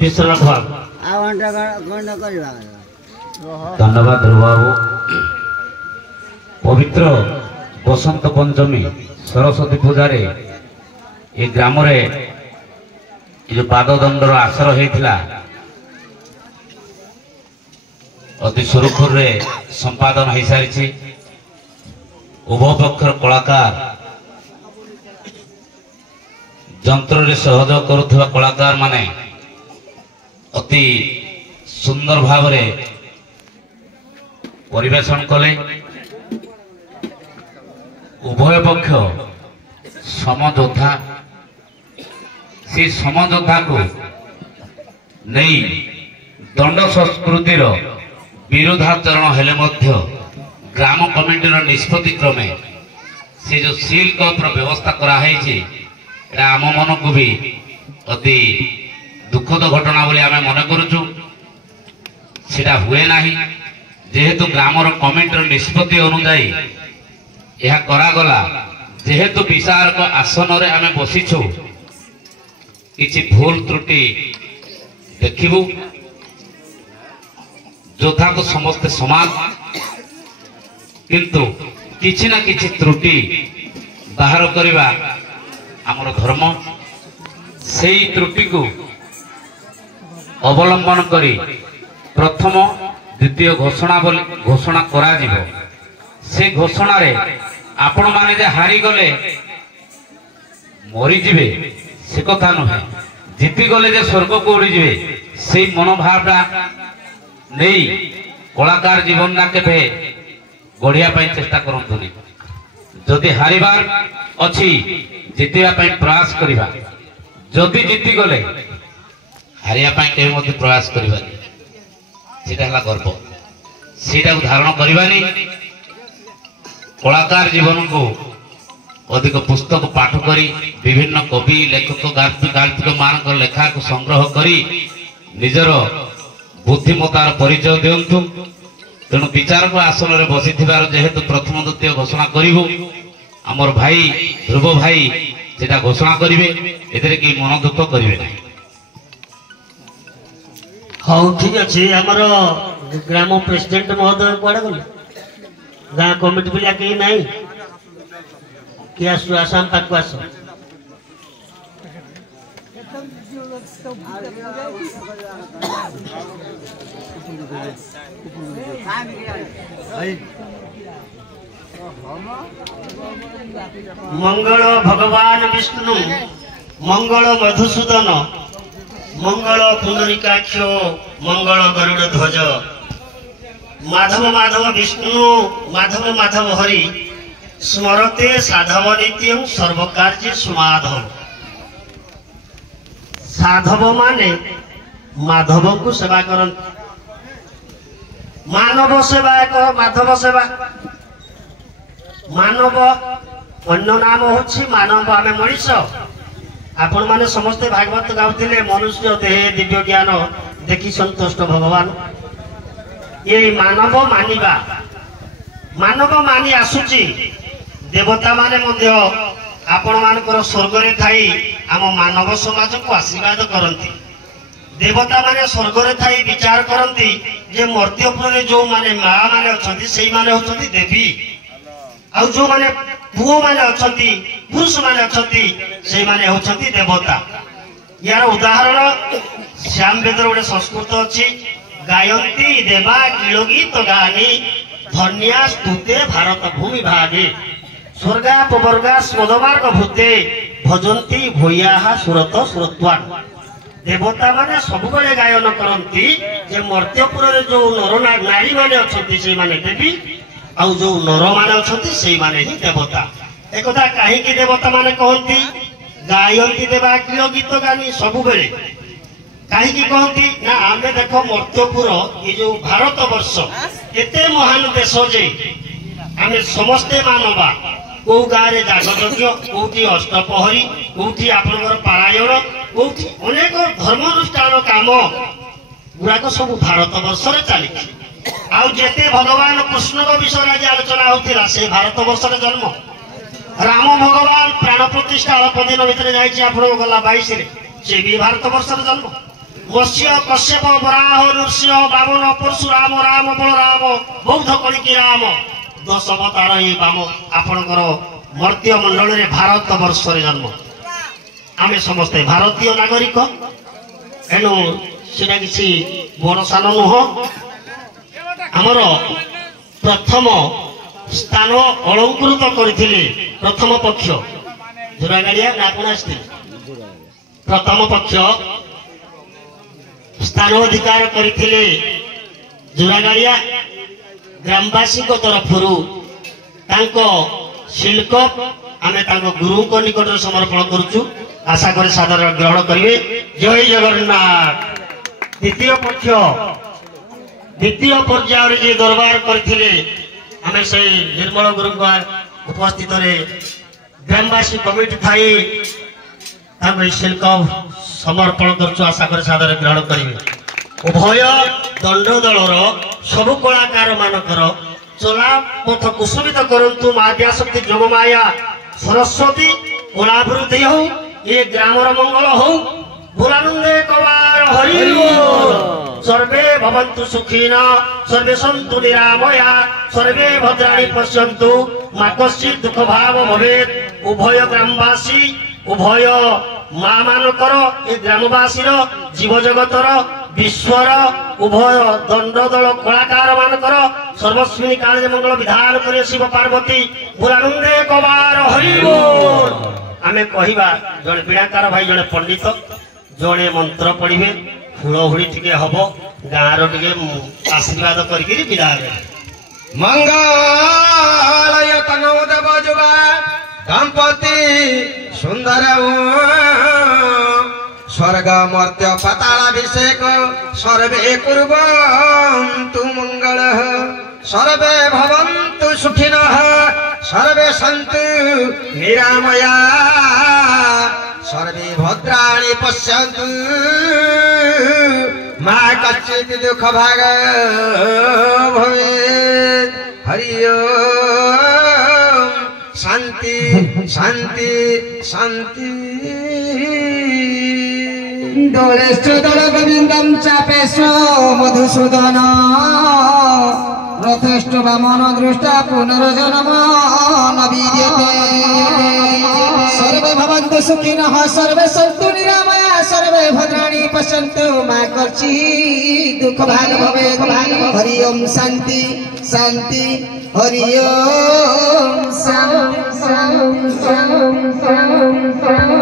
विश्वनाथ बाबू धन्यवाद ध्रुव बाबू। पवित्र बसंत पंचमी सरस्वती पूजा ये ग्राम जो पाददंडर आसर होता अति सुरखुर संपादन हो सारी उभय पक्षर कलाकार जंत्र रे सहयोग करुवा कलाकार माने अति सुंदर भाव परिवेशन कले। उभय पक्ष समझोता से समझोता को नहीं दंड संस्कृतिर विरोधाचरण हेले मध्य ग्राम कमिटीर निष्पत्ति क्रमे से जो सील कप व्यवस्था कराई आम मन को भी अति दुखद घटना बोली आम मन करुचु। सेटा हुए नाही जेहेतु ग्रामर कमिटीर निष्पत्ति अनुजाई यह करागला जेहेतु विशारक आसन रे आम बसीछु किछि भूल त्रुटि देखिबु जोधा को समस्त समान किंतु किछि ना किछि त्रुटि बाहर करिबा आमर धर्म। सेई त्रुटि को अवलंबन करी प्रथम द्वितीय घोषणा करा जिवो। से घोषणा रे आपण माने जे हारी गले मरी जिवे से कथा नुहे, जीति गले जे स्वर्ग को उड़ी जिवे से मनोभावटा नहीं कलाकार जीवन ना केबे गढ़िया चेष्टा करंतुनी। जदि हारिबार अछि जितिबा प्रयास करिबा, जदि जीति गले हारिया केबे मते प्रयास करिबानी सेटा हला गर्व। सेटा धारण करिबानी कलाकार जीवन को अधिक पुस्तक पाठ करी विभिन्न कवि लेखक गाल्पिक मान लेखा को संग्रह करी निजर बुद्धिमतार परिचय दिंतु। तेणु विचारक आसन में बसी जेहेतु प्रथम द्वितीय घोषणा करूँ आमर भाई ध्रुव भाई सेटा घोषणा करेंगे एथिरे कि मन दुख करेंगे ना। हाँ ठीक अच्छे आमर ग्राम प्रेसिडेंट महोदय कड़े गले गाँ कमिटी पिला कहीं ना कि आसु आसाम पाक आस मंगल भगवान विष्णु मंगल मधुसूदन मंगल पुंडरीकाक्ष मंगल गरुड़ ध्वज माधव माधव विष्णु माधव माधव हरि स्मरते साधव नित्यं सर्वकार्य सुमाधव। साधव माने माधव को सेवा करन, मानव सेवा एक माधव सेवा। मानव अन्य नाम होछि मानव आमे मनीष। आपण माने समस्त भागवत गाउथिले मनुष्य देह दिव्य ज्ञान देखि संतुष्ट भगवान। ये मानव मानिबा मानव मानी आसुची देवता माने मध्य आपण मानकर स्वर्ग रे थाई आम मानव समाज को आशीर्वाद करंती। देवता माने स्वर्ग रे थाई विचार करंती जे मर्त्यपुर रे जो माने माँ माने अछंती सेई माने होछंती देवी आ जो माने पुओ माने अछंती पुरुष माने अछंती सेई माने होछंती देवता। यार उदाहरण श्याम वेदर गोटे संस्कृत अछि गायंती देवा गीत गानी धन्या स्तुते भारत भूमि भागे स्वर्गा पवर्गा स्मदमार्ग भूते भजंती भूया सुरत सुरत्वान। देवता माने सबुबले गायन करंती जे मर्त्यपुर रे जो नर नारी माने अछंती से माने देवी आ जो नर माने अछंती से माने ही देवता। एक कथा काहे कि देवता माने कहंती गायंती देवा गीत गानी सबुबले काहे कि कहंती ना आमे देखो मर्त्यपुर ये जो भारत वर्ष केते महान देश जे आमे समस्ते मानवा को गाँव जागयज्ञ कौटी अष्टपहरी कौटी आपनकर पारायण कौटी अनेक धर्मानुष्ठान काम गुड़ाक सब भारत वर्ष चली आते भगवान कृष्ण विषय आज आलोचना होता से भारत वर्ष जन्म राम भगवान प्राण प्रतिष्ठा अल्प दिन भितर गला 22 से भी भारत वर्ष जन्म मत्स्य कश्यप वराह नृसिंह बामन परशुराम राम बलराम बौद्ध कलिकी राम 10 अवतार ये बाम आपणकर मर्त्य मंडल रे भारत वर्ष रे जन्म आमे समस्ते भारतीय नागरिक एनु सेटा किसी बड़ सान नुह आमर प्रथम स्थान अलंकृत करथिले प्रथम पक्ष जोरागाड़िया ना कोन आस्ते प्रथम पक्ष स्थान अधिकार करथिले जोरागाड़िया ग्रामवासी को तरफरु तांको शिल्क आमे तांको गुरु को निकट समर्पण करूछु आशा करे सादर ग्रहण करिवे जय जगन्नाथ। द्वितीय पक्ष द्वितीय पर्यायर जे दरबार करथिले आमे से निर्मल गुरु उपस्थित रे ग्रामवासी कमिटी थाई तांको शिल्क समर्पण करूछु आशा करे सादर ग्रहण करिवे उभय दंड दलर सबु कलाकार मानकर चला पथ कुसुमित करंतु माया शक्ति जोगमाया सरस्वती कलावृद्धि हो ये ग्रामर मंगल हो बुलानंदे कवार हरि सर्वे भवन्तु सुखिना सर्वे सन्तु निरामया सर्वे भद्राणि पश्यन्तु मा कश्चित् दुःख भाव भवेत् उभय ग्रामवासी उभय मां मानकर ए ग्रामवासी जीव जगतर विश्वर उभय दंड दल कलाकार मानकर सर्वस्विनी काल मंगल विधान करे शिव पार्वती बुलानंदे कवार हरि बोल आमे कहिबा जने बिणाकार भाई जने पंडित जने मंत्र पढ़िबे हुळहुळी टिके हबो गाँर टिके आशीर्वाद करके विदा मंगलय तनौ देव जुगा दंपति सुंदर स्वर्ग मर्त्य पातालाभिषेक सर्वे कुर्वन्तु मंगलः सर्वे भवन्तु सुखिनः सर्वे सन्तु निरामया सर्वे भद्राणि पश्यन्तु मा कश्चित् दुःख भाग भवेत् हरि ओम शांति शांति शांति दोलेश्च दल गोविंदम चापेश्व मधुसूदन रथेष्ट वामन दृष्टा पुनर्जन्म न विद्यते सर्वे भवन्तु सुखिनः सर्वे सन्तु निरामया सर्वे भद्राणि पश्यन्तु मा कश्चित् दुःख भाग भवेत् हरि ओम शांति शांति हरि ओम शांति शांति शांति